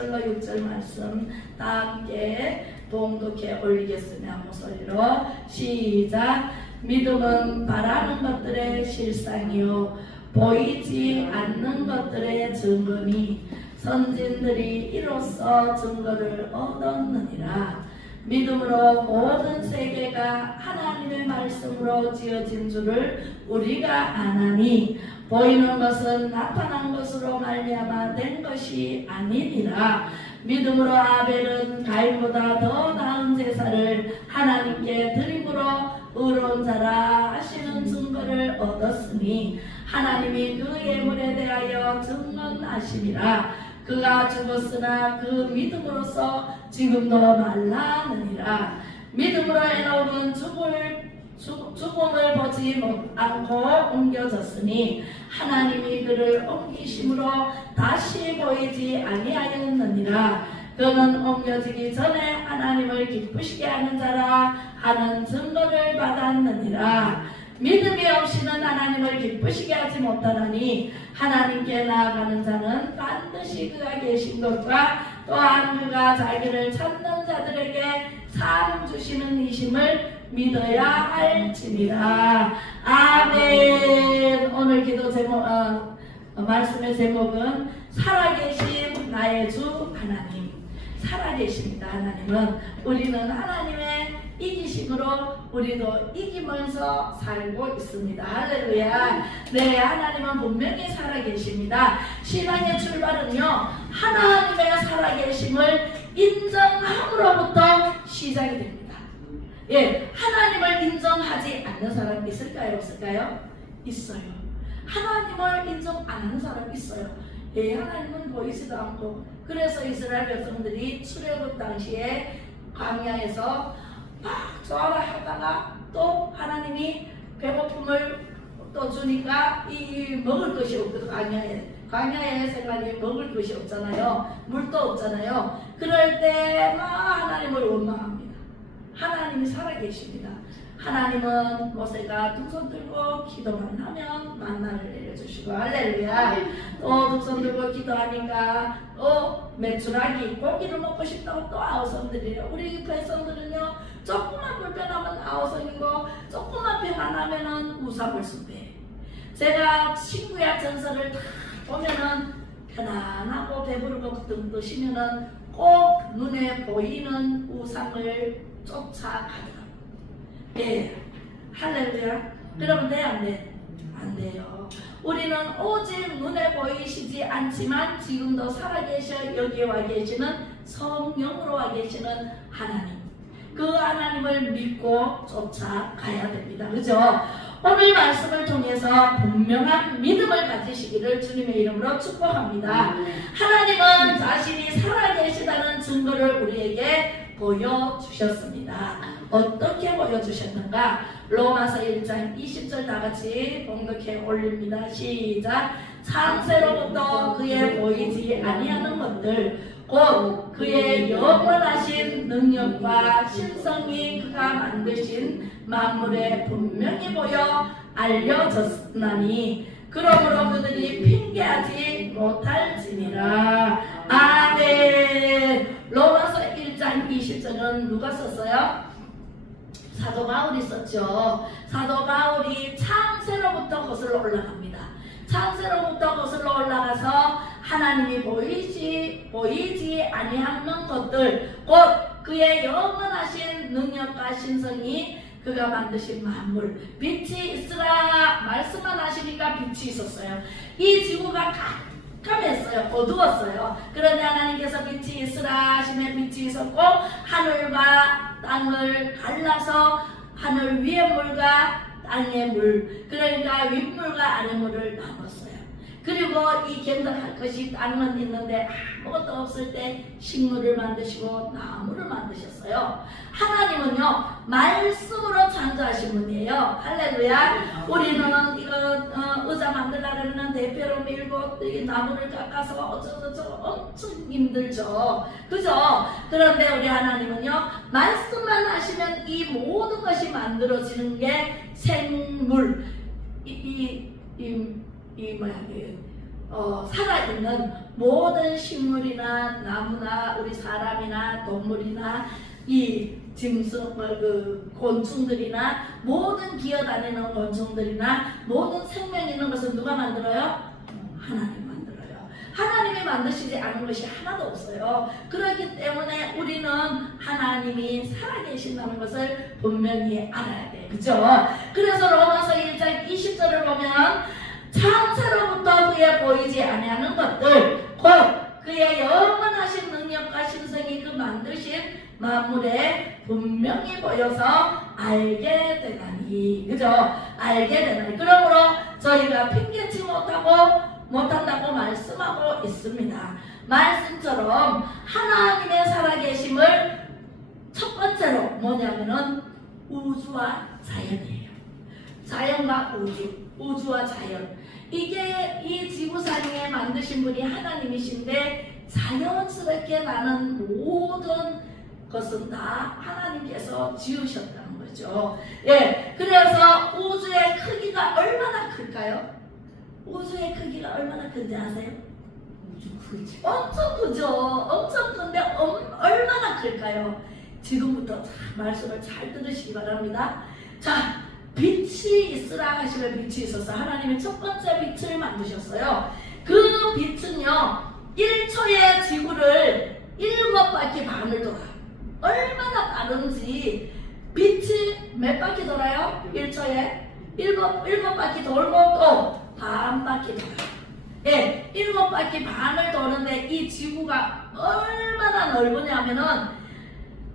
6절 말씀 다 함께 봉독해 올리겠으며 목소리로 시작. 믿음은 바라는 것들의 실상이요 보이지 않는 것들의 증거니 선진들이 이로써 증거를 얻었느니라. 믿음으로 모든 세계가 하나님의 말씀으로 지어진 줄을 우리가 아나니 보이는 것은 나타난 것으로 말미암아 된 것이 아니니라. 믿음으로 아벨은 가인보다 더 나은 제사를 하나님께 드림으로 의로운 자라 하시는 증거를 얻었으니 하나님이 그 예물에 대하여 증언하심이라. 그가 죽었으나 그 믿음으로써 지금도 말라느니라. 믿음으로 에녹은 죽음을 보지 않고 옮겨졌으니 하나님이 그를 옮기심으로 다시 보이지 아니하였느니라. 그는 옮겨지기 전에 하나님을 기쁘시게 하는 자라 하는 증거를 받았느니라. 믿음이 없이는 하나님을 기쁘시게 하지 못하나니 하나님께 나아가는 자는 반드시 그가 계신 것과 또한 그가 자기를 찾는 자들에게 상 주시는 이심을 믿어야 할지니라. 아멘. 오늘 기도 제목 말씀의 제목은 살아계신 나의 주 하나님. 살아계십니다. 하나님은 우리는 하나님의 이기심으로 우리도 이기면서 살고 있습니다. 할렐루야. 네, 하나님은 분명히 살아계십니다. 신앙의 출발은요, 하나님의 살아계심을 인정함으로부터 시작이 됩니다. 예, 하나님을 인정하지 않는 사람이 있을까요? 없을까요? 있어요. 하나님을 인정 안 하는 사람이 있어요. 예, 하나님은 보이지도 않고. 그래서 이스라엘 백성들이 출애굽 당시에 광야에서 막 좋아라 하다가 또 하나님이 배고픔을 또 주니까 이 먹을 것이 없거든. 광야에 생각이 먹을 것이 없잖아요. 물도 없잖아요. 그럴 때 막 하나님을 원망합니다. 하나님이 살아계십니다. 하나님은 모세가 두 손 들고 기도만 하면 만나를 내려주시고, 할렐루야. 또 두 손 들고 기도하니까 또 메추라기 고기를 먹고 싶다고 또 아우성들이에요. 우리 백성들은요, 조금만 불편하면 아우성이고 조금만 평안하면은 우사불숭배. 제가 신구약 전설을 다 보면은 편안하고 배부르고 든든시면은 꼭 눈에 보이는 우상을 쫓아가더라고요. 예, 할렐루야. 그러면 돼, 안 돼? 안 돼요. 우리는 오직 눈에 보이시지 않지만 지금도 살아계셔 여기 와 계시는 성령으로 와 계시는 하나님. 그 하나님을 믿고 쫓아가야 됩니다. 그죠? 오늘 말씀을 통해서 분명한 믿음을 가지시기를 주님의 이름으로 축복합니다. 하나님은 자신이 살아계시다는 증거를 우리에게 보여주셨습니다. 어떻게 보여주셨는가? 로마서 1장 20절 다같이 봉독해 올립니다. 시작. 창세로부터 그의 보이지 아니하는 것들 곧 그의 영원하신 능력과 신성이 그가 만드신 만물에 분명히 보여 알려졌으나니 그러므로 그들이 핑계하지 못할지니라. 아멘. 로마서 1장 20절은 누가 썼어요? 사도 바울이 썼죠. 사도 바울이 창세로부터 거슬러 올라갑니다. 창세로부터 거슬러 올라가서 하나님이 보이지 아니하는 것들 곧 그의 영원하신 능력과 신성이 그가 만드신 만물 빛이 있으라 말씀만 하시니까 빛이 있었어요. 이 지구가 깜깜했어요. 어두웠어요. 그런데 하나님께서 빛이 있으라 하시면 빛이 있었고 하늘과 땅을 갈라서 하늘 위의 물과 땅의 물, 그러니까 윗물과 아랫물을 나눴어요. 그리고 이 경작할 것이 땅은 있는데 아무것도 없을 때 식물을 만드시고 나무를 만드셨어요. 하나님은요 말씀으로 창조하신 분이에요. 할렐루야. 우리는 이거 의자 만들려고 하면 대표로 밀고 이 나무를 깎아서 어쩌고저쩌고 엄청 힘들죠. 그죠? 그런데 우리 하나님은요 말씀만 하시면 이 모든 것이 만들어지는 게 생물 살아있는 모든 식물이나 나무나 우리 사람이나 동물이나 이 짐승, 곤충들이나 모든 기어다니는 곤충들이나 모든 생명 있는 것은 누가 만들어요? 하나님 만들어요. 하나님이 만드시지 않은 것이 하나도 없어요. 그렇기 때문에 우리는 하나님이 살아계신다는 것을 분명히 알아야 돼요. 그죠? 그래서 로마서 1장 20절을 보면 창세로부터 그의 보이지 아니하는 것들 곧 그의 영원하신 능력과 신성이 그 만드신 만물에 분명히 보여서 알게 되나니. 그죠? 알게 되나니. 그러므로 저희가 핑계치 못한다고 말씀하고 있습니다. 말씀처럼 하나님의 살아계심을 첫 번째로 뭐냐면은 우주와 자연이에요. 자연과 우주와 자연. 이게 이 지구상에 만드신 분이 하나님이신데 자연스럽게 나는 모든 것은 다 하나님께서 지으셨다는 거죠. 예, 그래서 우주의 크기가 얼마나 클까요? 우주의 크기가 얼마나 큰지 아세요? 우주 크지. 엄청 크죠. 엄청 큰데 얼마나 클까요? 지금부터 말씀을 잘 들으시기 바랍니다. 자, 빛이 있으라 하시면 빛이 있었어. 하나님이 첫 번째 빛을 만드셨어요. 그 빛은요 1초에 지구를 7바퀴 반을 돌아. 얼마나 빠른지. 빛이 몇 바퀴 돌아요? 1초에 7바퀴 돌고 또 반 바퀴 돌아요. 예, 7바퀴 반을 도는데 이 지구가 얼마나 넓으냐면은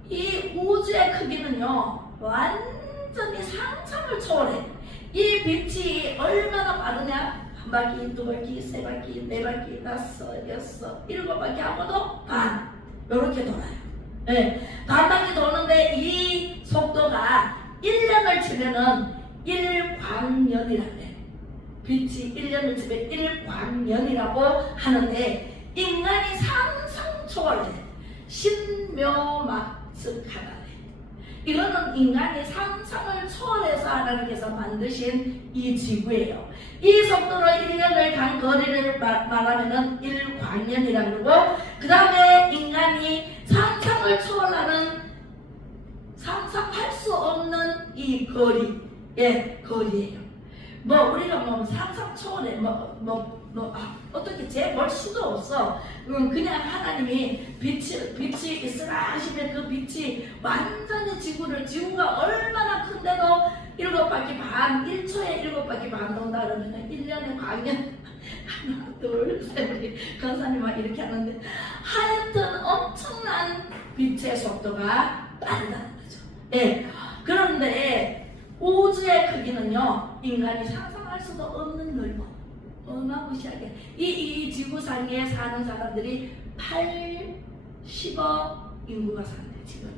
이 우주의 크기는요 완전히 상상을 초월해. 이 빛이 얼마나 빠르냐? 한 바퀴, 두 바퀴, 세 바퀴, 네 바퀴, 다섯, 여섯, 7바퀴 하고도 반 이렇게 돌아요. 네, 반 바퀴 도는데 이 속도가 1년을 치면은 1광년이라네. 빛이 1년을 치면 1광년이라고 하는데 인간이 상상 초월해. 신묘막측하다. 이거는 인간이 상상을 초월해서 하나님께서 만드신 이 지구예요. 이 속도로 1년을 간 거리를 말하면 1광년이라고 그러고, 그 다음에 인간이 상상을 초월하는, 상상할 수 없는 이 거리, 예, 거리예요. 우리가 상상 초월해, 어떻게 재볼 수도 없어. 그냥 하나님이 빛이 있으라 하시면 그 빛이 완전히 지구가 얼마나 큰데도 7바퀴 반, 1초에 7바퀴 반 돈다 그러면 1년에 광년 하나, 둘, 셋, 우리 권사님만 이렇게 하는데 하여튼 엄청난 빛의 속도가 빠르다는 거죠. 예. 그런데 우주의 크기는요 인간이 상상할 수도 없는 넓어. 어마무시하게 이 지구상에 사는 사람들이 80억 인구가 사는데, 지금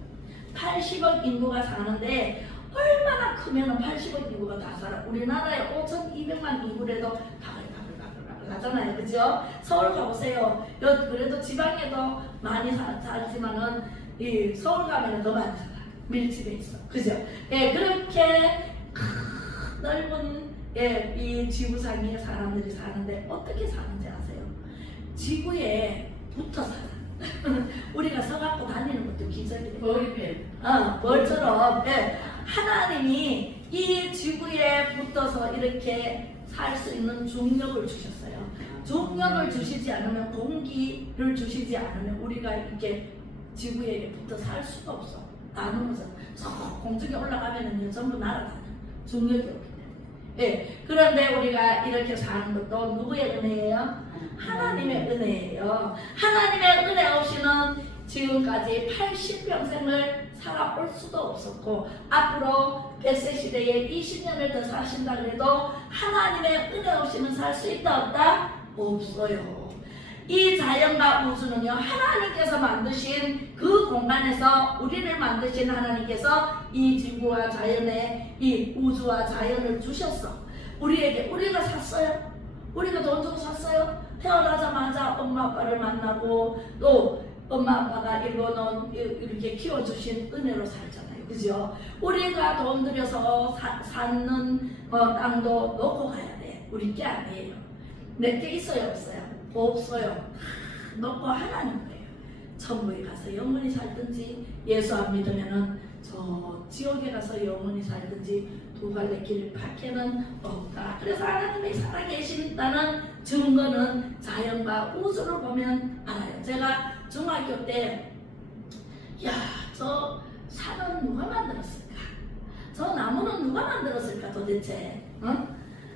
80억 인구가 사는데 얼마나 크면 80억 인구가 다 살아. 우리나라에 5,200만 인구래도 바글바글 하잖아요. 그죠? 서울 가보세요. 그래도 지방에도 많이 살지만은 이 서울 가면 더 많이 살아. 밀집해 있어. 그죠? 예, 그렇게 넓은 이 지구상에 사람들이 사는데 어떻게 사는지 아세요? 지구에 붙어 살아. 우리가 서갖고 다니는 것도 기적이에요. 벌처럼. 예, 하나님이 이 지구에 붙어서 이렇게 살 수 있는 중력을 주셨어요. 중력을 주시지 않으면, 공기를 주시지 않으면 우리가 이렇게 지구에 붙어 살 수가 없어. 나누면서 저 공중에 올라가면은 전부 날아다녀. 중력이 없기 때문에. 예, 그런데 우리가 이렇게 사는 것도 누구의 은혜예요? 하나님의 은혜예요. 하나님의 은혜 없이는 지금까지 80평생을 살아올 수도 없었고, 앞으로 100세 시대에 20년을 더 사신다 그래도 하나님의 은혜 없이는 살 수 있다 없다? 없어요. 이 자연과 우주는요 하나님께서 만드신 그 공간에서, 우리를 만드신 하나님께서 이 지구와 자연에, 이 우주와 자연을 주셨어. 우리에게. 우리가 샀어요. 우리가 돈 주고 샀어요. 태어나자마자 엄마 아빠를 만나고 또 엄마 아빠가 이렇게 키워주신 은혜로 살잖아요. 그죠? 우리가 돈 들여서 사는 땅도 놓고 가야 돼. 우리 게 아니에요. 내게 있어요, 없어요? 없어요. 놓고 하나님 거예요. 천국에 가서 영원히 살든지 예수 안 믿으면은 저 지옥에 가서 영원히 살든지 두 갈래 길 밖에는 없다. 그래서 하나님이 살아계신다는 증거는 자연과 우주를 보면 알아요. 제가 중학교 때 야, 저 산은 누가 만들었을까? 저 나무는 누가 만들었을까 도대체?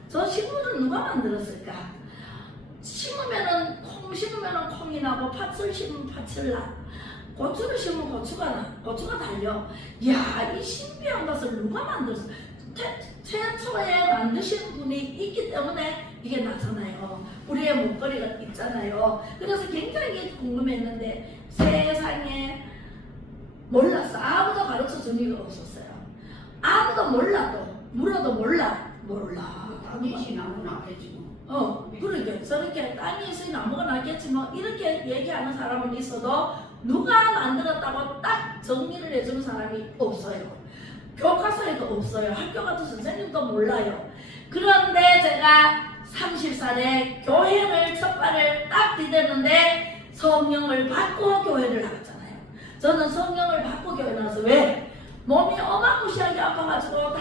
저 식물은 누가 만들었을까? 심으면은 콩 심으면은 콩이 나고 팥을 심으면 팥을 나. 고추를 심으면 고추가 달려. 야, 이 신비한 것을 누가 만들었어? 최초에 만드신 분이 있기 때문에 이게 나잖아요. 우리의 목걸이가 있잖아요. 그래서 굉장히 궁금했는데 세상에 몰랐어. 아무도 가르쳐 준 이가 없었어요. 아무도 몰라도 물어도 몰라. 땅이 있이 나무 나겠지 뭐. 그러니까 저렇게 땅이 있으니 나무가 나겠지 뭐 이렇게 얘기하는 사람은 있어도 누가 만들었다고 딱 정리를 해주는 사람이 없어요. 교과서에도 없어요. 학교 같은 선생님도 몰라요. 그런데 제가 30살에 교회를 첫 발을 딱 디뎠는데 성령을 받고 교회를 나갔잖아요. 저는 성령을 받고 교회 나가서 왜? 몸이 어마무시하게 아파가지고 다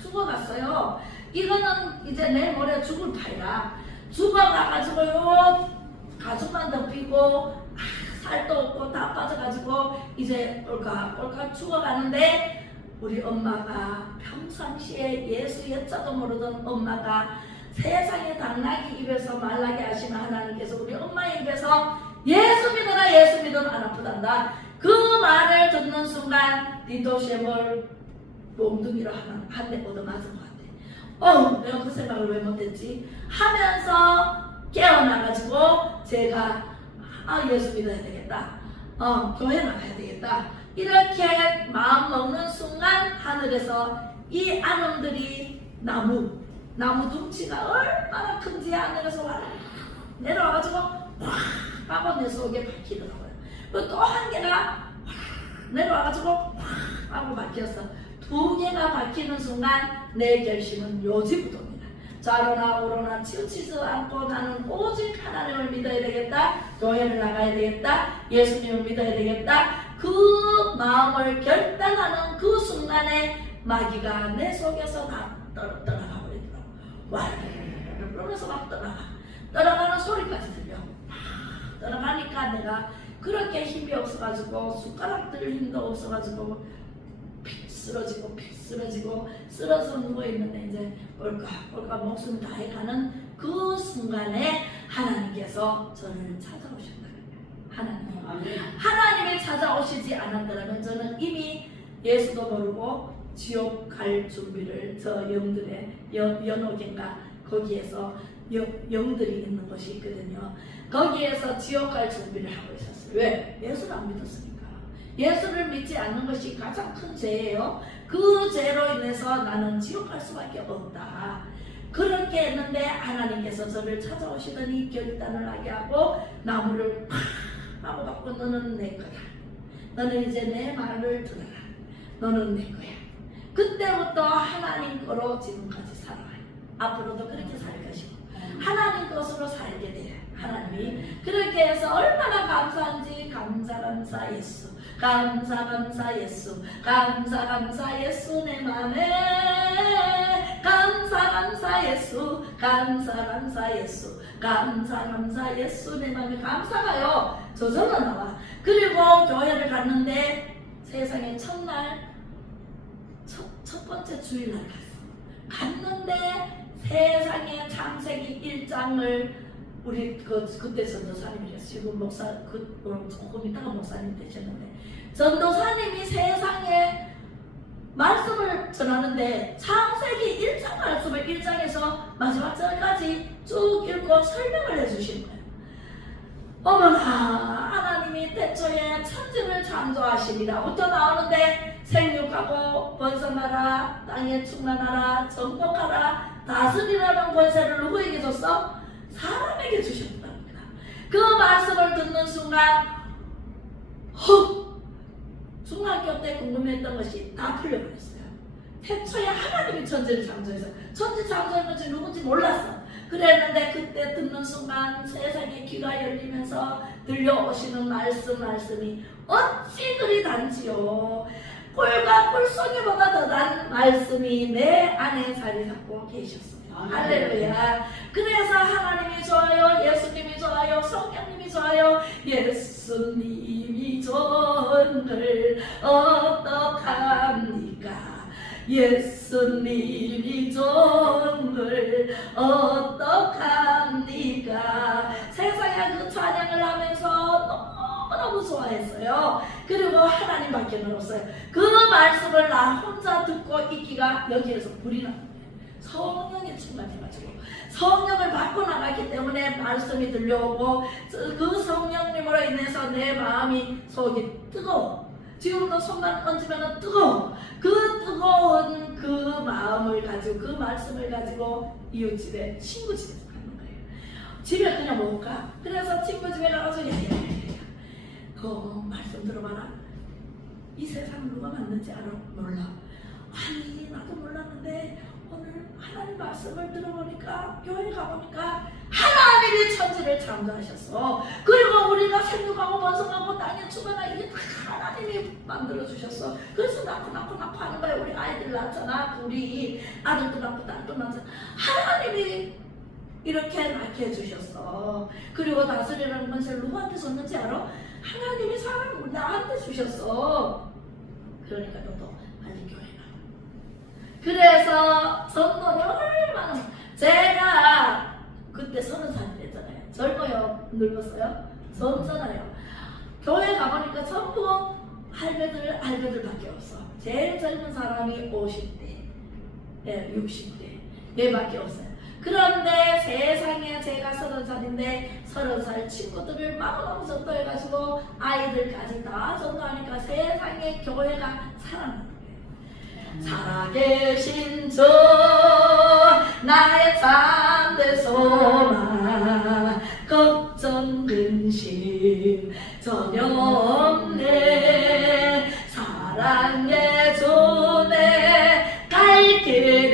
죽어갔어요. 이거는 이제 내일 모레 죽을 파이다. 죽어가가지고요 가죽만 덮이고 살도 없고 다 빠져가지고 이제 꼴깍 죽어가는데 우리 엄마가 평상시에 예수 여자도 모르던 엄마가 세상에 당나귀 입에서 말라게 하시는 하나님께서 우리 엄마의 입에서 예수 믿어라 예수 믿으면 안 아프단다. 그 말을 듣는 순간 니도시에뭘 몽둥이로 한 대 얻어맞은 것 같아. 내가 그 생각을 왜 못했지? 하면서 깨어나가지고 제가 예수 믿어야 되겠다. 교회 나가야 되겠다. 이렇게 마음 먹는 순간 하늘에서 이 아놈들이 나무 둥치가 얼마나 큰지 하늘에서 내려와가지고 확 하고 내 속에 박히더라고요. 또 한 개가 내려와가지고 확 하고 박혔어. 두 개가 박히는 순간 내 결심은 요지부동이다. 좌로나 우로나 치우치지 않고 나는 오직 하나님을 믿어야 되겠다. 교회를 나가야 되겠다. 예수님을 믿어야 되겠다. 그 마음을 결단하는 그 순간에 마귀가 내 속에서 다 떠나가 버리더라고. 와르르르 그러면서 막 떠나가는 소리까지 들려. 떠나가니까 내가 그렇게 힘이 없어가지고 숟가락 들 힘도 없어가지고 픽 쓰러지고 쓰러져 누워있는데 이제 꼴깍 목숨 다해가는 그 순간에 하나님께서 저를 찾아오셨다. 하나님이 찾아오시지 않았더라면 저는 이미 예수도 모르고 지옥 갈 준비를 저 영들의 연옥인가 거기에서 영들이 있는 곳이 있거든요. 거기에서 지옥 갈 준비를 하고 있었어요. 왜? 예수를 안 믿었으니까. 예수를 믿지 않는 것이 가장 큰 죄예요. 그 죄로 인해서 나는 지옥 갈 수밖에 없다. 그렇게 했는데 하나님께서 저를 찾아오시더니 결단을 하게 하고 나무를 팍 하고 받고 너는 내 거야. 너는 이제 내 말을 들어라. 너는 내 거야. 그때부터 하나님 거로 지금까지 살아와요. 앞으로도 그렇게 살 것이고 하나님 것으로 살게 돼요. 하나님이 그렇게 해서 얼마나 감사한지 감사 예수 감사 예수 감사 예수 내 맘에 감사 예수 감사 예수 감사 예수 내 맘에 감사가요 저절로 나와. 그리고 교회를 갔는데 세상에 첫날 첫 번째 주일날 갔는데 세상에 창세기 1장을 우리 그때 전도사님이랬어요. 지금 목사 조금 있다가 목사님 되셨는데 전도사님이 세상에 말씀을 전하는데 창세기 1장 말씀을 1장에서 마지막 절까지 쭉 읽고 설명을 해주신 거예요. 어머나 하나님이 태초에 천지를 창조하시니라부터 나오는데 생육하고 번성하라 땅에 충만하라 정복하라 다스리라는 권세를 누구에게 줬어? 사람에게 주셨답니다. 그 말씀을 듣는 순간 중학교 때 궁금했던 것이 다 풀려버렸어요. 태초에 하나님이 천지를 창조해서 천지 창조했는지 누군지 몰랐어. 그랬는데 그때 듣는 순간 세상에 귀가 열리면서 들려오시는 말씀이 어찌 그리 단지요. 꿀과 꿀송이보다 더한 말씀이 내 안에 자리 잡고 계셨어요. 할렐루야. 그래서 하나님이 좋아요, 예수님이 좋아요, 성령님이 좋아요. 예수님이 좋은들 어떡합니까? 예수님이 좋은들 어떡합니까? 세상에 그 찬양을 하면서 너무너무 좋아했어요. 그리고 하나님밖에 없어요. 그 말씀을 나 혼자 듣고 있기가 여기에서 불이 납니다. 성령이 충만해가지고 성령을 받고 나갔기 때문에 말씀이 들려오고 그 성령님으로 인해서 내 마음이 속이 뜨거워. 지금도 손만 얹으면 뜨거워. 그 뜨거운 그 마음을 가지고 그 말씀을 가지고 이웃집에 친구 집에 가는 거예요. 집에 그냥 못 가. 그래서 친구 집에 가서 야야야야 그 말씀 들어봐라. 이 세상 누가 만든지 알아? 몰라. 아니 나도 몰랐는데 오늘 하나님 말씀을 들어보니까 교회 가보니까 하나님이 천지를 창조하셨어. 그리고 우리가 생육하고 번성하고 땅에 주변에 이게 다 하나님이 만들어주셨어. 그래서 낳고 하는 거야. 우리 아이들 낳잖아. 우리 아들도 낳고 딸도 낳잖아. 하나님이 이렇게 낳게 해주셨어. 그리고 다스리라는 것을 누구한테 줬는지 알아? 하나님이 사람을 나한테 주셨어. 그러니까 너도 빨리 교회 가. 그래서 전도를 얼마나 제가 그때 30살 됐잖아요. 젊어요? 늙었어요? 젊잖아요. 교회 가보니까 전부 할배들밖에 없어. 제일 젊은 사람이 50대, 60대 얘밖에 없어요. 그런데 세상에 제가 30살인데 30살 친구들을 마구마구 전도해가지고 아이들까지 다 전도하니까 세상에 교회가 살아나는 거예요. 살아계신 주 나의 참된 소망 걱정 근심 전혀 없네. 사랑의 주내 갈 길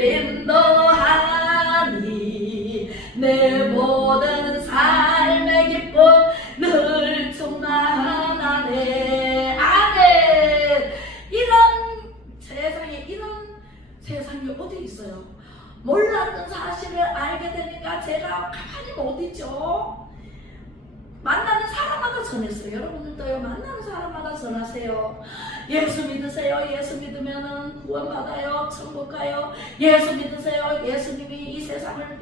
인도하니 내 모든 삶의 기쁨 늘 충만하네. 아멘. 세상에 어디 있어요? 몰랐던 사실을 알게 되니까 제가 가만히 못 있죠. 만나는 사람마다 전했어요. 여러분들도요, 만나는 사람마다 전하세요. 예수 믿으세요. 예수 믿으면 구원받아요. 천국 가요. 예수 믿으세요. 예수님이 이 세상을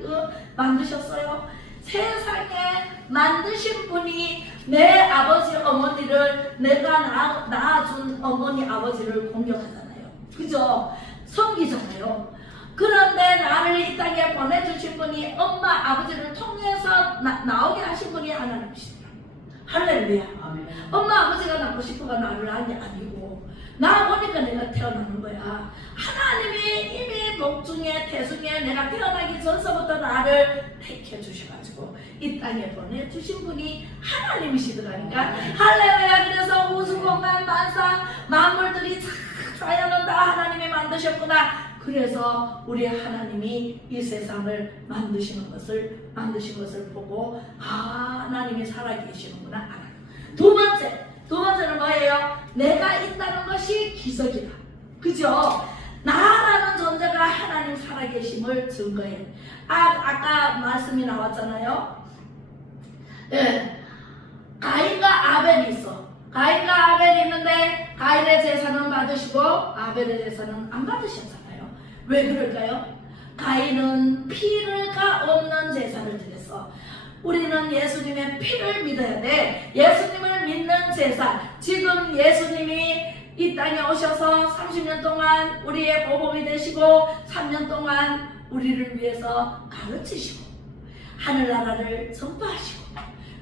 만드셨어요. 세상에 만드신 분이 내 아버지 어머니를, 내가 낳아준 어머니 아버지를 공격하잖아요. 그죠? 섬기잖아요. 그런데 나를 이 땅에 보내주신 분이 엄마 아버지를 통해서 나오게 하신 분이 하나님이시더라. 할렐루야. 아멘. 엄마 아버지가 낳고 싶어가 나를 낳은 게 아니고 나 보니까 내가 태어나는 거야. 하나님이 이미 목중에 태중에 내가 태어나기 전서부터 나를 택해 주셔가지고 이 땅에 보내주신 분이 하나님이시더라니까. 할렐루야. 그래서 우주공간 만사 만물들이 자연은 다 하나님이 만드셨구나. 그래서 우리 하나님이 이 세상을 만드신 것을 보고 하나님이 살아계시는구나 알아요. 두 번째는 뭐예요? 내가 있다는 것이 기적이다. 그죠? 나라는 존재가 하나님 살아계심을 증거해. 아까 말씀이 나왔잖아요. 예, 가인과 아벨이 있어. 가인과 아벨이 있는데 가인의 제사는 받으시고 아벨의 제사는 안 받으셨잖아요. 왜 그럴까요? 가인은 피가 없는 제사를 드렸어. 우리는 예수님의 피를 믿어야 돼. 예수님을 믿는 제사. 지금 예수님이 이 땅에 오셔서 30년 동안 우리의 보복이 되시고 3년 동안 우리를 위해서 가르치시고 하늘나라를 선포하시고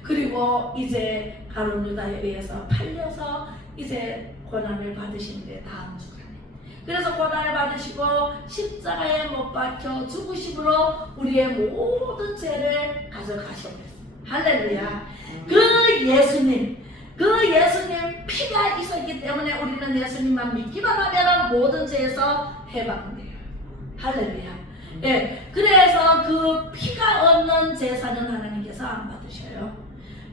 그리고 이제 가룟 유다에 의해서 팔려서 이제 고난을 받으시는데 다음 주간에 그래서 고난을 받으시고 십자가에 못 박혀 죽으심으로 우리의 모든 죄를 가져가셨어요. 할렐루야. 그 예수님 피가 있었기 때문에 우리는 예수님만 믿기만 하면 모든 죄에서 해방돼요. 할렐루야. 예, 그래서 그 피가 없는 제사는 하나님께서 안 받으셔요.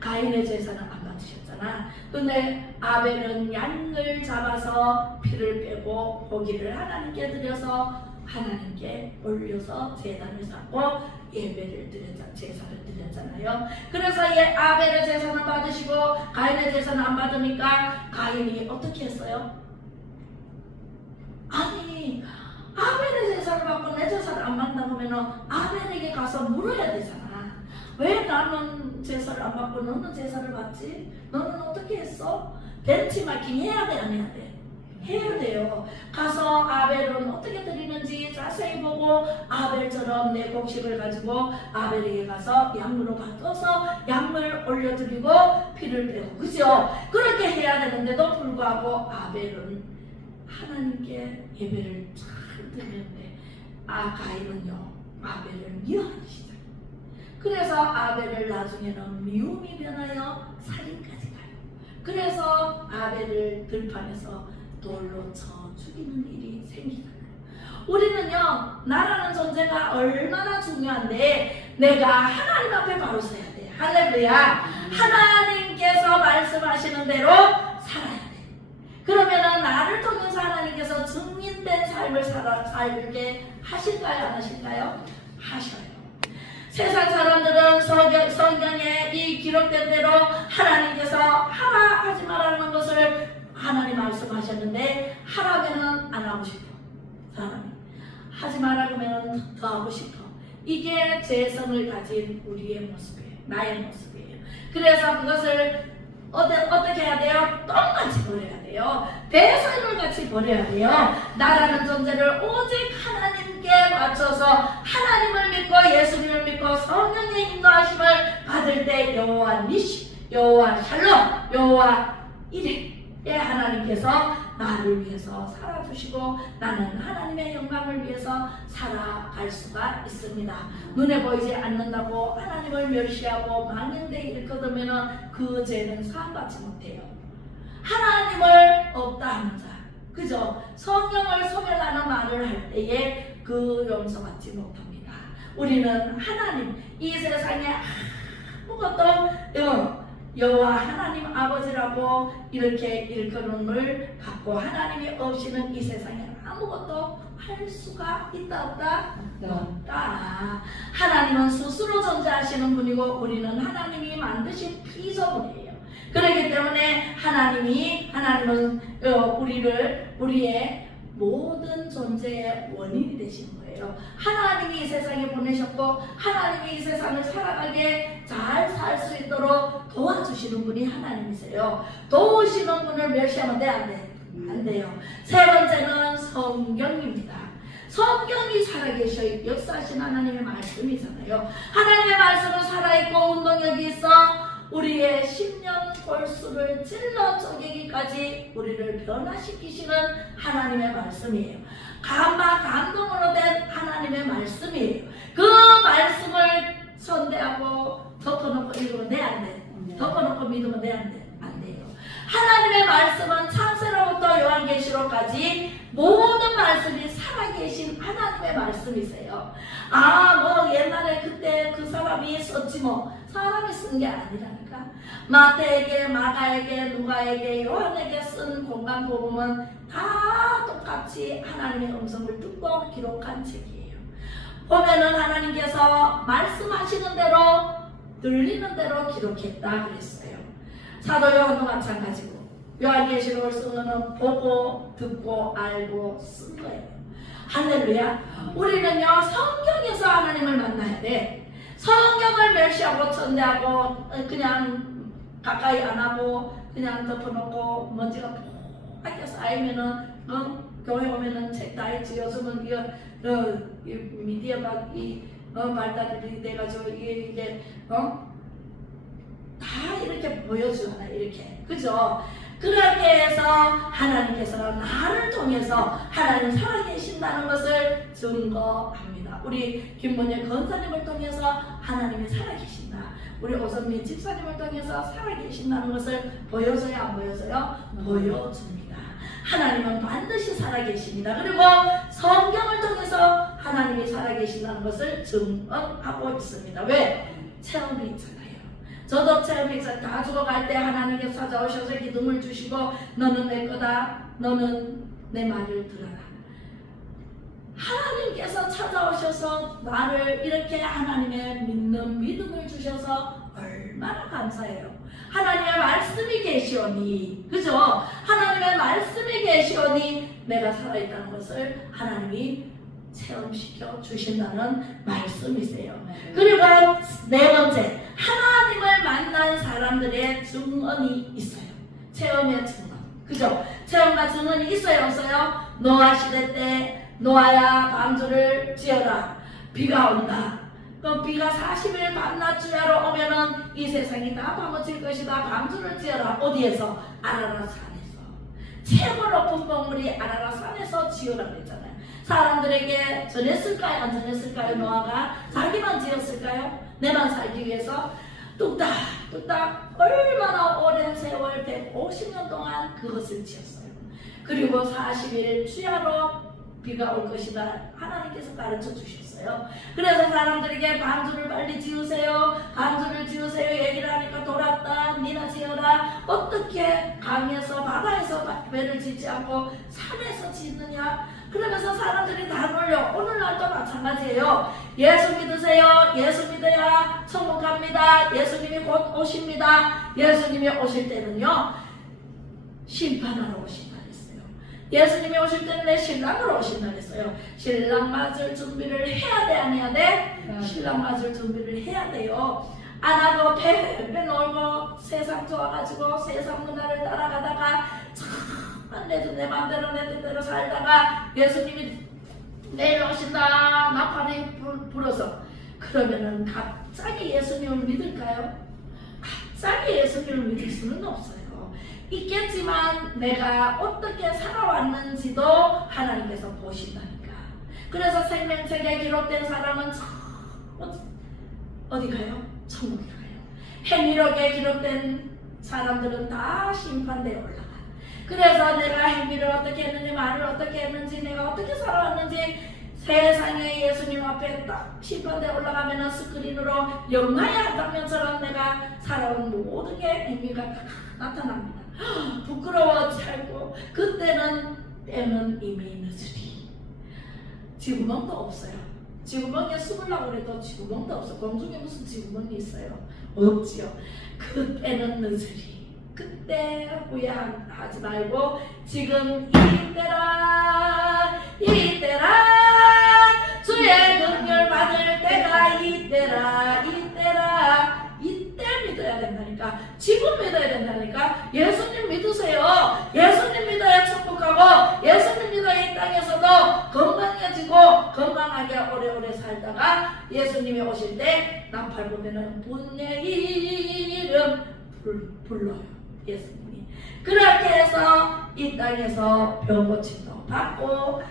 가인의 제사는 안 받으셨잖아. 근데 아벨은 양을 잡아서 피를 빼고 고기를 하나님께 드려서 하나님께 올려서 제단을 쌓고 예배를 드렸잖아요. 제사를 드렸잖아요. 그래서 아벨의 제사는 받으시고 가인의 제사는 안 받으니까 가인이 어떻게 했어요? 아니, 아벨의 제사를 받고 내 제사를 안 받는다고 하면 아벨에게 가서 물어야 되잖아. 왜 나는 제사를 안 받고 너는 제사를 받지? 너는 어떻게 했어? 벤치마킹 해야 돼, 안 해야 돼? 해야 돼요. 가서 아벨은 어떻게 드리는지 자세히 보고 아벨처럼 내 곡식을 가지고 아벨에게 가서 양으로 바꿔서 양을 올려드리고 피를 빼고, 그죠? 그렇게 해야 되는데도 불구하고 아벨은 하나님께 예배를 잘 드리는데 가인은요 아벨을 미워하기 시작해요. 그래서 아벨을 나중에는 미움이 변하여 살인까지 가요. 그래서 아벨을 들판에서 돌로 쳐 죽이는 일이 생기잖아요. 우리는요 나라는 존재가 얼마나 중요한데 내가 하나님 앞에 바로 서야 돼. 할렐루야. 하나님께서 말씀하시는 대로 살아야 돼. 그러면은 나를 통해서 하나님께서 증인된 삶을 살게 하실까요? 안 하실까요? 하셔요. 세상 사람들은 성경에 이 기록된 대로 하나님께서 하라 하지 말라는 것을 하나님 말씀하셨는데 하라면은 안 하고 싶어. 사람이 하지 말라 그러면 더 하고 싶어. 이게 죄성을 가진 우리의 모습이에요. 나의 모습이에요. 그래서 그것을 어떻게 해야 돼요? 똥같이 버려야 돼요. 배설물 같이 버려야 돼요. 나라는 존재를 오직 하나님께 맞춰서 하나님을 믿고 예수님을 믿고 성령의 인도하심을 받을 때 여호와 니시, 여호와 샬롬, 여호와 이레 하나님께서 나를 위해서 살아주시고 나는 하나님의 영광을 위해서 살아갈 수가 있습니다. 눈에 보이지 않는다고 하나님을 멸시하고 망연대 일거두면 그 죄는 사함받지 못해요. 하나님을 없다 하는 자, 그죠? 성령을 소멸하는 말을 할 때에 그 용서받지 못합니다. 우리는 하나님, 이 세상에 아무것도 여호와 하나님 아버지라고 이렇게 일컬음을 갖고 하나님이 없이는 이 세상에 아무것도 할 수가 있다 없다? 없다. 하나님은 스스로 존재하시는 분이고 우리는 하나님이 만드신 피조물이에요. 그렇기 때문에 하나님은 우리의 모든 존재의 원인이 되신 거예요. 하나님이 이 세상에 보내셨고 하나님이 이 세상을 살아가게 잘 살 수 있도록 도와주시는 분이 하나님이세요. 도우시는 분을 멸시하면 돼? 안 돼? 안 돼요. 세 번째는 성경입니다. 성경이 살아계셔 역사하신 하나님의 말씀이잖아요. 하나님의 말씀은 살아있고 운동력이 있어 우리의 심령 골수를 찔러 쪼개기까지 우리를 변화시키시는 하나님의 말씀이에요. 감동으로 된 하나님의 말씀이에요. 그 말씀을 선대하고 덮어놓고 읽으면 돼? 안 돼? 덮어놓고 믿으면 돼? 안 돼? 안 돼요. 하나님의 말씀은 창세로부터 요한계시록까지 모든 말씀이 살아계신 하나님의 말씀이세요. 옛날에 그때 그 사람이 썼지 사람이 쓴 게 아니라니까. 마태에게, 마가에게, 누가에게, 요한에게 쓴 공간 복음은 다 똑같이 하나님의 음성을 듣고 기록한 책이에요. 보면은 하나님께서 말씀하시는 대로 들리는 대로 기록했다 그랬어요. 사도 요한도 마찬가지고 요한계시록을 쓴 거는 보고 듣고 알고 쓴 거예요. 할렐루야. 우리는요 성경에서 하나님을 만나야 돼. 성경을 멸시하고 천대하고 그냥 가까이 안 하고 그냥 덮어놓고 먼지가 푹하게 쌓이면은 교회 오면은 책 다 있지. 요즘은 미디어가 발달이 돼가지고 이게 다 이렇게 보여주잖아. 이렇게 그죠? 그렇게 해서 하나님께서 나를 통해서 하나님 살아계신다는 것을 증거합니다. 우리 김문일 권사님을 통해서 하나님이 살아계신다. 우리 오선미 집사님을 통해서 살아계신다는 것을 보여줘야 안 보여줘요? 보여줍니다. 하나님은 반드시 살아계십니다. 그리고 성경을 통해서 하나님이 살아계신다는 것을 증언하고 있습니다. 왜? 체험이 있잖아요. 저도 체험이 있어요. 다 죽어갈 때 하나님께서 찾아오셔서 기둥을 주시고 너는 내 거다. 너는 내 말을 들어라. 하나님께서 찾아오셔서 나를 이렇게 하나님의 믿는 믿음을 주셔서 얼마나 감사해요. 하나님의 말씀이 계시오니, 그죠? 하나님의 말씀이 계시오니 내가 살아있다는 것을 하나님이 체험시켜 주신다는 말씀이세요. 그리고 네 번째, 하나님을 만난 사람들의 증언이 있어요. 체험의 증언, 그죠? 체험과 증언이 있어요, 없어요? 노아 시대 때 노아야 방주를 지어라. 비가 온다. 그럼 비가 40일 밤낮 주야로 오면은 이 세상이 다 파묻힐 것이다. 방주를 지어라. 어디에서? 아라라산에서. 최고 높은 건물이 아라라산에서 지으라고 했잖아요. 사람들에게 전했을까요? 안 전했을까요? 노아가 자기만 지었을까요? 내만 살기 위해서 뚝딱 얼마나 오랜 세월 150년 동안 그것을 지었어요. 그리고 40일 주야로 비가 올 것이다. 하나님께서 가르쳐 주셨어요. 그래서 사람들에게 방주를 빨리 지으세요. 방주를 지으세요. 얘기를 하니까 돌았다. 니나 지어라. 어떻게 강에서 바다에서 배를 짓지 않고 산에서 짓느냐. 그러면서 사람들이 다 놀려. 오늘날도 마찬가지예요. 예수 믿으세요. 예수 믿어야 천국 갑니다. 예수님이 곧 오십니다. 예수님이 오실 때는요, 심판하러 오신다. 예수님이 오실 때는 내 신랑으로 오신다 그랬어요. 신랑 맞을 준비를 해야 돼, 안 해야 돼? 신랑 맞을 준비를 해야 돼요. 안 하고 배 놀고 세상 좋아가지고 세상 문화를 따라가다가 참 내 맘대로 내 뜻대로 살다가 예수님이 내일 오신다 나팔이 불어서 그러면은 갑자기 예수님을 믿을까요? 갑자기 예수님을 믿을 수는 없어요. 있겠지만 내가 어떻게 살아왔는지도 하나님께서 보신다니까. 그래서 생명책에 기록된 사람은 어디 가요? 천국에 가요. 행위록에 기록된 사람들은 다 심판대에 올라가. 그래서 내가 행위를 어떻게 했는지, 말을 어떻게 했는지, 내가 어떻게 살아왔는지 세상에 예수님 앞에 딱 심판대에 올라가면은 스크린으로 영화의 한 장면처럼 내가 살아온 모든 게 행위가 다 나타납니다. 부끄러워하지 않고 때는 이미 늦으리. 지구멍도 없어요. 지구멍에 숨으려고 해도 지구멍도 없어. 공중에 무슨 지구멍이 있어요? 없지요. 그때는 늦으리. 그때 후회하지 말고 지금 이때라 주의 긍휼 받을 때가 이때라 이때 믿어야 된다니까. 지금 믿어야 된다니까. 예수님 믿으세요. 예수님 믿어야 천국 가고 예수님 믿어야 이 땅에서도 건강해지고 건강하게 오래오래 살다가 예수님이 오실 때 나팔 보면은 분의 이름 불러요. 예수님이. 그렇게 해서 이 땅에서 병 고침도 받고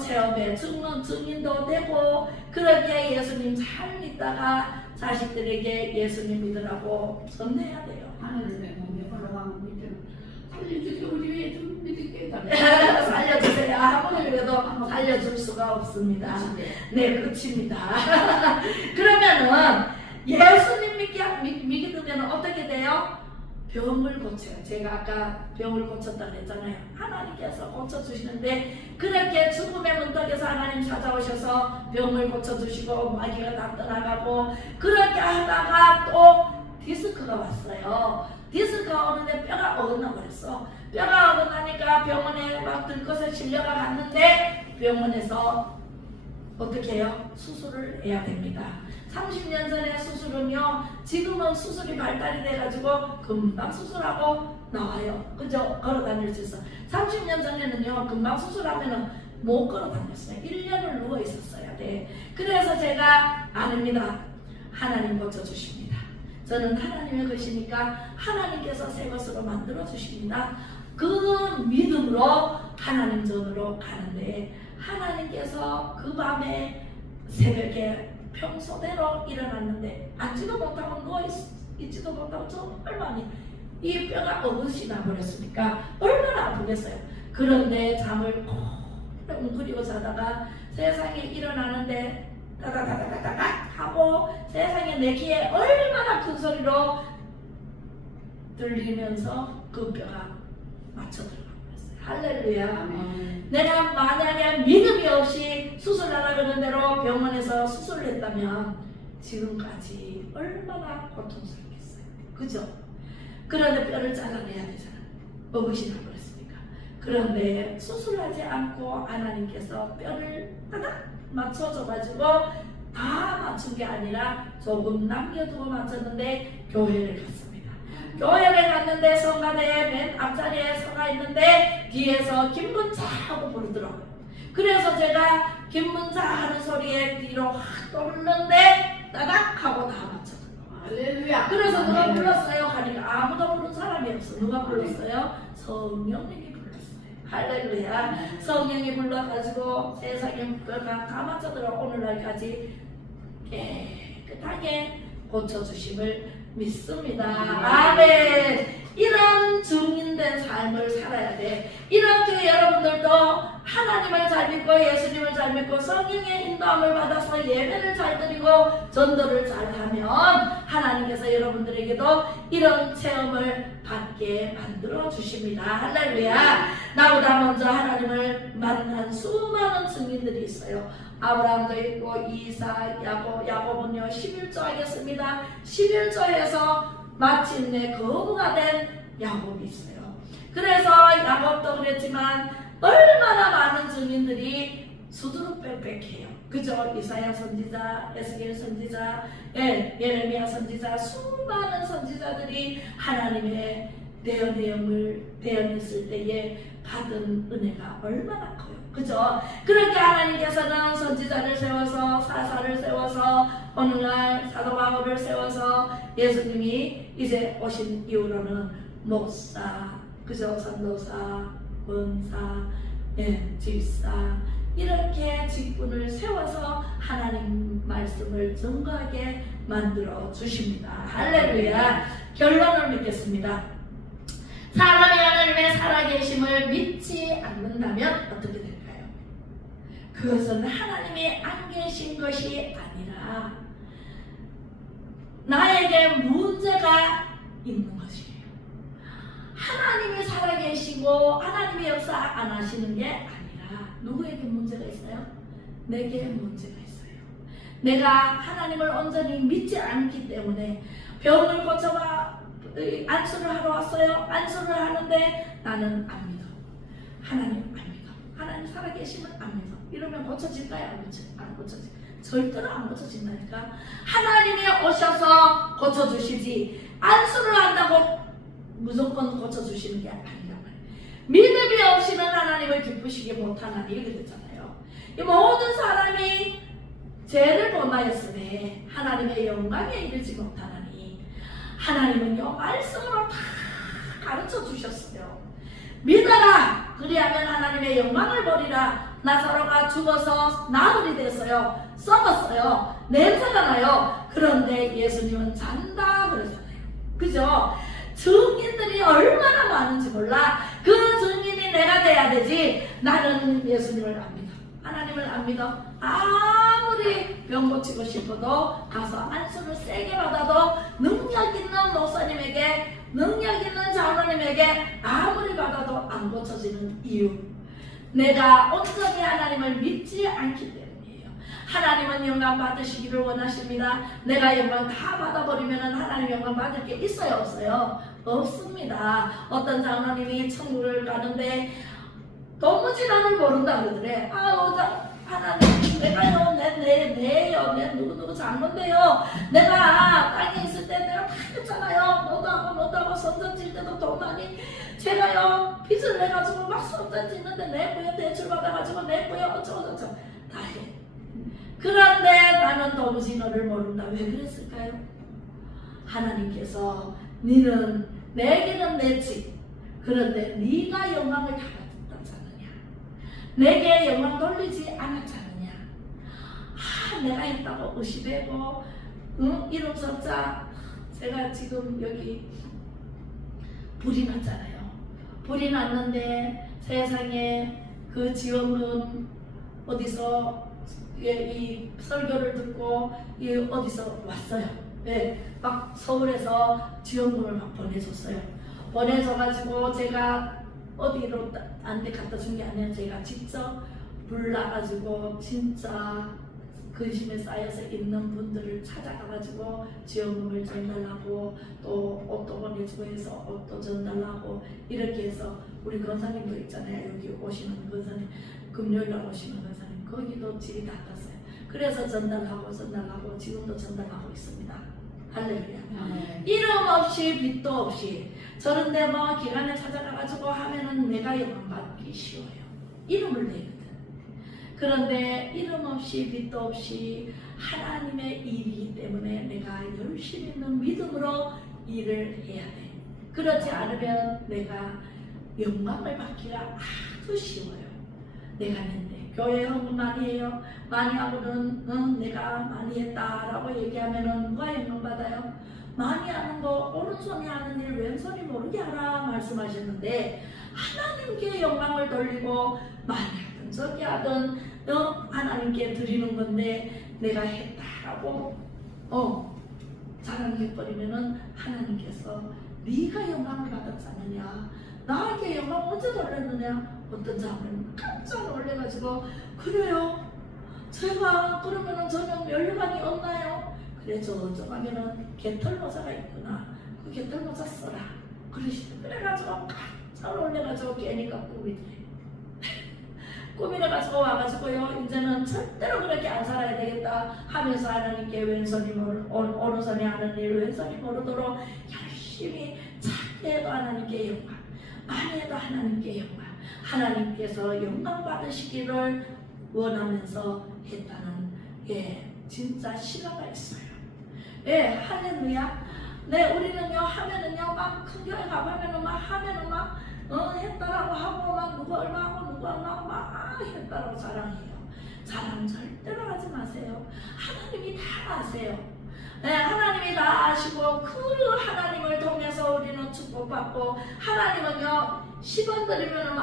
체험의 증인도 되고 그렇게 예수님 잘 믿다가 자식들에게 예수님 믿으라고 전해야 돼요. 하늘에 몸에 올라가면 밑에 살려주세요. 우리 좀 믿을게. 살려주세요. 아무리 그래도 살려줄 수가 없습니다. 네, 끝입니다. 그러면은 예수님 믿으면 어떻게 돼요? 병을 고쳐요. 제가 아까 병을 고쳤다고 했잖아요. 하나님께서 고쳐주시는데 그렇게 죽음의 문턱에서 하나님 찾아오셔서 병을 고쳐주시고 마귀가 다 떠나가고 그렇게 하다가 또 디스크가 왔어요. 디스크가 오는데 뼈가 어긋나 버렸어. 뼈가 어긋나니까 병원에 막 들것에 실려가 갔는데 병원에서 어떻게 해요? 수술을 해야 됩니다. 30년 전에 수술은요, 지금은 수술이 발달이 돼가지고 금방 수술하고 나와요. 그죠? 걸어 다닐 수 있어. 30년 전에는요, 금방 수술하면은 못 걸어 다녔어요. 1년을 누워 있었어야 돼. 그래서 제가 아닙니다. 하나님 고쳐주십니다. 저는 하나님의 것이니까 하나님께서 새 것으로 만들어 주십니다. 그 믿음으로 하나님 전으로 가는데 하나님께서 그 밤에 새벽에 평소대로 일어났는데 앉지도 못하고 누워있지도 못하고 정말 많이 이 뼈가 어긋이 나버렸으니까 얼마나 얼마나 아프겠어요. 그런데 잠을 웅크리고 자다가 세상에 일어나는데 따다다다다다 하고 세상에 내 귀에 얼마나 큰 소리로 들리면서 그 뼈가 맞춰 들어가고 있어요. 할렐루야. 내가 만약에 믿음이 없이 수술하라 그러는 대로 병원에서 수술을 했다면 지금까지 얼마나 고통스럽겠어요. 그죠? 그런데 뼈를 잘라내야 되잖아. 어부신하고 그랬으니까. 그런데 수술하지 않고 하나님께서 뼈를 따닥 맞춰줘가지고 다 맞춘 게 아니라 조금 남겨두고 맞췄는데 교회를 갔습니다. 교회를 갔는데 성가대에 맨 앞자리에 서가 있는데 뒤에서 김문자 하고 부르더라고요. 그래서 제가 김문자 하는 소리에 뒤로 확 돌는데 따닥 하고 다 맞췄어요. 할렐루야. 그래서 누가 불렀어요? 하니까 아무도 부른 사람이 없어. 누가 불렀어요? 성령님이 불렀어요. 할렐루야. 성령이 불러가지고 세상에 뼈가 다 맞춰들어 오늘날까지 깨끗하게 고쳐주심을 믿습니다. 아멘. 이런 증인된 삶을 살아야 돼. 이렇게 여러분들도 하나님을 잘 믿고 예수님을 잘 믿고 성령의 인도함을 받아서 예배를 잘 드리고 전도를 잘 하면 하나님께서 여러분들에게도 이런 체험을 받게 만들어 주십니다. 할렐루야. 나보다 먼저 하나님을 만난 수많은 증인들이 있어요. 아브라함도 있고 이삭, 야곱은요 11조 하겠습니다. 11조에서 마침내 거부가 된 야곱이 있어요. 그래서 야곱도 그랬지만 얼마나 많은 증인들이 수두룩 빽빽해요. 그죠? 이사야 선지자, 에스겔 선지자, 예레미야 선지자, 수많은 선지자들이 하나님의 대언했을 때에 받은 은혜가 얼마나 커요. 그죠? 그렇게 하나님께서는 선지자를 세워서 사사를 세워서 오늘날 사도 바울을 세워서 예수님이 이제 오신 이후로는 목사, 그죠? 전도사, 권사, 집사 이렇게 직분을 세워서 하나님 말씀을 증거하게 만들어 주십니다. 할렐루야. 결론을 믿겠습니다. 사람이 하나님의 살아계심을 믿지 않는다면 어떻게 될까요? 그것은 하나님이 안 계신 것이 아니라 나에게 문제가 있는 것이에요. 하나님이 살아계시고 하나님의 역사 안 하시는 게 아니라 누구에게 문제가 있어요? 내게 문제가 있어요. 내가 하나님을 온전히 믿지 않기 때문에 병을 고쳐봐 안수를 하러 왔어요. 안수를 하는데 나는 안 믿어. 하나님 안 믿어. 하나님 살아계시면 안 믿어. 이러면 고쳐질까요? 안 고쳐지. 절대로 안 고쳐진다니까. 하나님이 오셔서 고쳐주시지 안수를 한다고 무조건 고쳐주시는 게 아니란 말이에요. 믿음이 없이는 하나님을 기쁘시게 못하나니 이렇게 됐잖아요. 이 모든 사람이 죄를 범하였으니 하나님의 영광에 이르지 못하나니 하나님은요 말씀으로 다 가르쳐 주셨어요. 믿어라 그리하면 하나님의 영광을 보리라. 나사로가 죽어서 나흘이 됐어요. 썩었어요. 냄새가 나요. 그런데 예수님은 잔다 그러잖아요. 그죠? 증인들이 얼마나 많은지 몰라. 그 증인이 내가 돼야 되지. 나는 예수님을 안 믿어. 하나님을 안 믿어. 아무리 병 고치고 싶어도 가서 안수를 세게 받아도 능력 있는 목사님에게 능력 있는 장로님에게 아무리 받아도 안 고쳐지는 이유, 내가 온전히 하나님을 믿지 않기 때문이에요. 하나님은 영광 받으시기를 원하십니다. 내가 영광 다 받아버리면 하나님 영광 받을 게 있어요 없어요? 없습니다. 어떤 장로님이 천국을 가는데 도무지 나를 모른다 그러더래. 하나님 내가요 내 누구누구 장로인데요 내가 땅에 있을 때 내가 다 했잖아요. 너도 선전 질 때도 돈 많이 제가요 빚을 내가지고 막 선전 짓는데 내 부여 대출 받아가지고 내 부여 어쩌고 다 해. 그런데 나는 도무지 너를 모른다. 왜 그랬을까요? 하나님께서 너는 내게는 냈지. 그런데 네가 영광을 다 받았지 않느냐. 내게 영광 돌리지 않았지 않느냐. 내가 했다고 의심되고 이름 석자 제가 지금 여기 불이 났잖아요. 불이 났는데 세상에 그 지원금 어디서 이 설교를 듣고 어디서 왔어요. 네, 막 서울에서 지원금을 막 보내줬어요. 보내줘가지고 제가 어디로 안데 갖다 준 게 아니라 제가 직접 불러가지고 진짜 근심에 쌓여서 있는 분들을 찾아가가지고 지원금을 전달하고 또 옷도 보내주고 해서 옷도 전달하고 이렇게 해서 우리 권사님도 있잖아요. 여기 오시는 권사님, 금요일날 오시는 권사님 거기도 집이 닦았어요. 그래서 전달하고 지금도 전달하고 있습니다. 할렐루야. 이름 없이 빛도 없이 저런데 뭐 기관에 찾아가가지고 하면은 내가 영광받기 쉬워요. 이름을 내거든. 그런데 이름 없이 빛도 없이 하나님의 일이기 때문에 내가 열심히 있는 믿음으로 일을 해야 돼. 그렇지 않으면 내가 영광을 받기가 아주 쉬워요. 내가 했는데 교회 헌금 많이 해요. 많이 하고는 내가 많이 했다라고 얘기하면은 누가 영광 받아요? 많이 하는 거 오른손이 하는 일 왼손이 모르게 하라 말씀하셨는데 하나님께 영광을 돌리고 많이 하든 적게 하든 하나님께 드리는 건데 내가 했다라고 자랑해버리면은 하나님께서 네가 영광을 받았지 않느냐, 나에게 영광 언제 돌렸느냐. 어떤 사람은 깜짝 놀래가지고 그래요? 제가 그러면은 저녁 연료관이 없나요? 그래 저쪽 가면은 개털모자가 있구나. 그 개털모자 써라. 그래가지고 깜짝 놀래가지고 걔니까 꿈이더래. 꿈이래가지고 와가지고요 이제는 절대로 그렇게 안 살아야 되겠다 하면서 하나님께 왼손이 오른손이 하는 일 왼손이 모르도록 열심히 작게 해도 하나님께 영광, 많이 해도 하나님께 영광, 하나님께서 영광 받으시기를 원하면서 했다는 진짜 신화가 있어요. 할렐루야. 우리는요 하면은요 막 큰 교회 가보면은 막 하면은 막 했다라고 하고 막 누가 얼마하고 막 했다라고 자랑해요. 자랑 절대로 하지 마세요. 하나님이 다 아세요. 하나님이 다 아시고 그 하나님을 통해서 우리는 축복받고 하나님은요 10원 드리면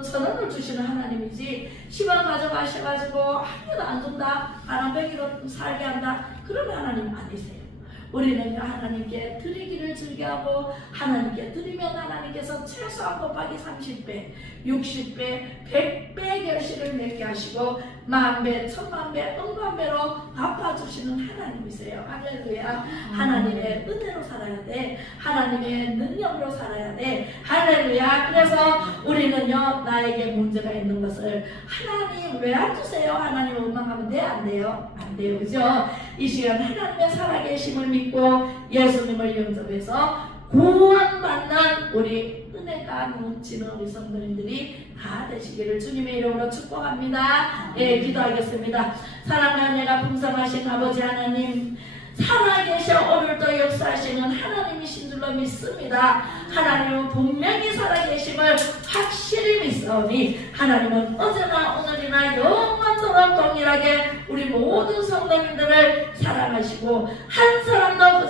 1,000원을 주시는 하나님이지 10원 가져가셔가지고 한 개도 안 준다, 바람뱅이로 살게 한다 그런 하나님 아니세요. 우리는 하나님께 드리기를 즐겨하고 하나님께 드리면 하나님께서 최소한 곱하기 30배, 60배, 100배 결실을 맺게 하시고 10,000배, 10,000배, 10,000배로 갚아주시는 하나님이세요. 할렐루야. 하나님의 은혜로 살아야 돼. 하나님의 능력으로 살아야 돼. 할렐루야. 그래서 우리는요 나에게 문제가 있는 것을 하나님 왜 안 주세요? 하나님 원망하면 돼? 안 돼요? 안 돼요. 그죠? 이 시간 하나님의 살아계심을 믿고 예수님을 영접해서 구원받는 우리 은혜가 넘치는 우리 성도님들이 다 되시기를 주님의 이름으로 축복합니다. 기도하겠습니다. 사랑하는 내가 풍성하신 아버지 하나님, 살아계셔 오늘도 역사하시는 하나님이신 줄로 믿습니다. 하나님은 분명히 살아계심을 확실히 믿사오니 하나님은 어제나 오늘이나 영원토록 동일하게 우리 모든 성도님들을 사랑하시고 한 사람도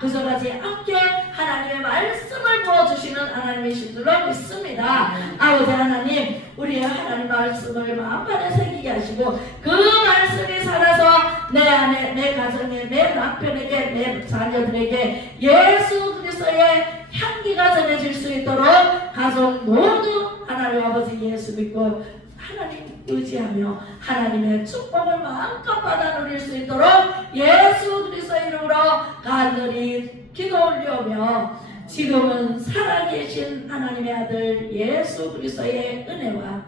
거절하지 않게 하나님의 말씀을 부어주시는 하나님이신 줄로 믿습니다. 아버지 하나님, 우리의 하나님 말씀을 마음판에 새기게 하시고 그 말씀이 살아서 내 안에, 내 가정에, 내 남편에게, 내 자녀들에게 예수 그리스도의 향기가 전해질 수 있도록 가족 모두 하나님 아버지 예수 믿고 하나님 의지하며 하나님의 축복을 마음껏 받아 누릴 수 있도록 예수 그리스도의 이름으로 간절히 기도 올리오며 지금은 살아계신 하나님의 아들 예수 그리스도의 은혜와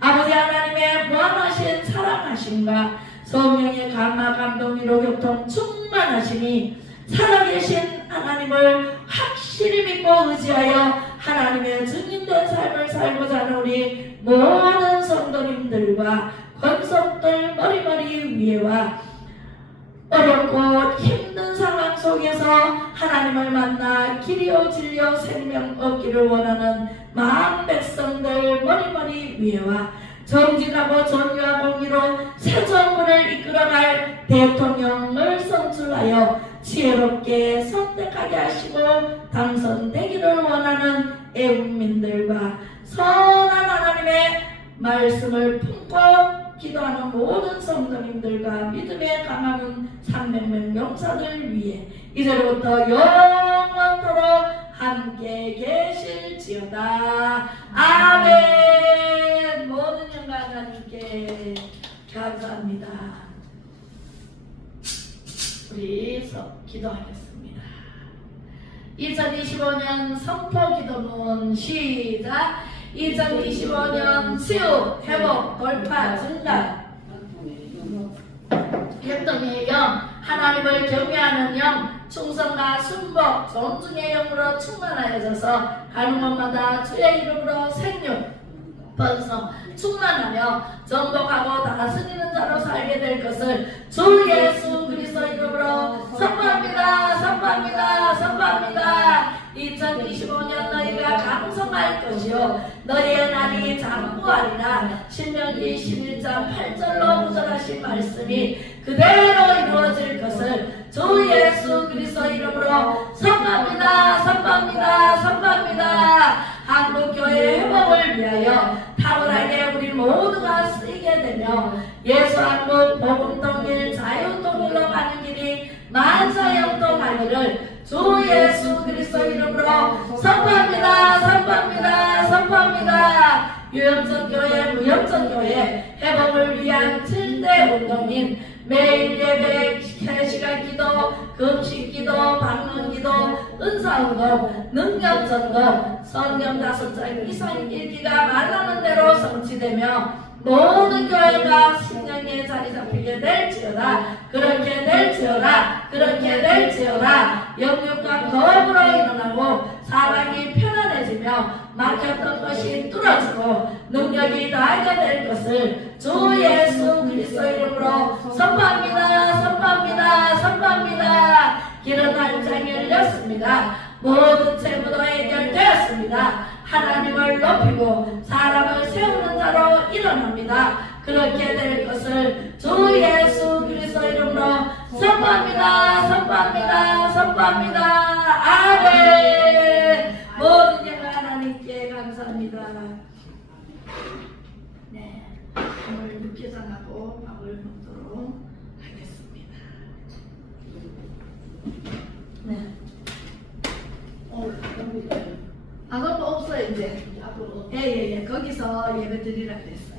아버지 하나님의 무한하신 사랑하심과 성령의 감화 감동 위로 교통 충만하심이 살아계신 하나님을 확실히 믿고 의지하여 하나님의 증인된 삶을 살고자 하는 우리 모든 성도님들과 권속들 머리머리 위에와 어렵고 힘든 상황 속에서 하나님을 만나 길이요 진리요 생명 얻기를 원하는 마음 백성들 머리머리 위에와 정직하고 정의와 공의로 새 정부를 이끌어갈 대통령을 선출하여 지혜롭게 선택하게 하시고 당선되기를 원하는 애국민들과 선한 하나님의 말씀을 품고 기도하는 모든 성도님들과 믿음에 강하는 300명 용사들 위해 이제부터 영원토록 함께 계실지어다. 아멘. 모든 영광 하나님께 감사합니다. 우리 기도하겠습니다. 2025년 선포 기도문 시작. 2025년 치유, 회복, 돌파, 증가, 협동의 영, 하나님을 경외하는 영, 충성과 순복, 존중의 영으로 충만하여져서 가는 곳마다 주의 이름으로 생육, 번성, 충만하며 정복하고 다스리는 자로 살게 될 것을 주 예수 그리스도 이름으로 선포합니다. 선포합니다. 선포합니다. 2025년 너희가 강성할 것이요 너희의 날이 장구하리라. 신명기 11장 8절로 구절하신 말씀이 그대로 이루어질 것을 주 예수 그리스도 이름으로 선포합니다. 선포합니다. 선포합니다. 한국교회 회복을 위하여 탁월하게 우리 모두가 쓰이게 되며 예수 한국 복음통일 자유통일로 가는 길이 만사형통하기를 주 예수 그리스도 이름으로 선포합니다. 선포합니다. 선포합니다. 유영천교회 무영천교회 회복을 위한 7대 운동인 매일 예배, 3시간 기도, 금식 기도, 방문 기도, 은사운동, 능력전도, 성경 5장 이상 읽기가 말하는 대로 성취되며 모든 교회가 신령에 자리 잡히게 될지어다. 그렇게 될지어다. 그렇게 될지어다. 영육과 거업으로 일어나고 사랑이 편안해지며 막혔던 것이 뚫어지고 능력이 나게 될 것을 주 예수 그리스도 이름으로 선포합니다. 선포합니다. 선포합니다. 길은 한장이 열렸습니다. 모든 채무도 해결되었습니다. 하나님을 높이고 사람을 세우는 자로 일어납니다. 그렇게 될 것을 주 예수 그리스도 이름으로 선포합니다. 선포합니다. 선포합니다. 아멘. 모든 영광 하나님께 감사합니다. 네, 오늘 육개장하고 밥을 먹도록 하겠습니다. 네. 아무도 없어요 이제. 예예예. 거기서 예배 드리라 그랬어.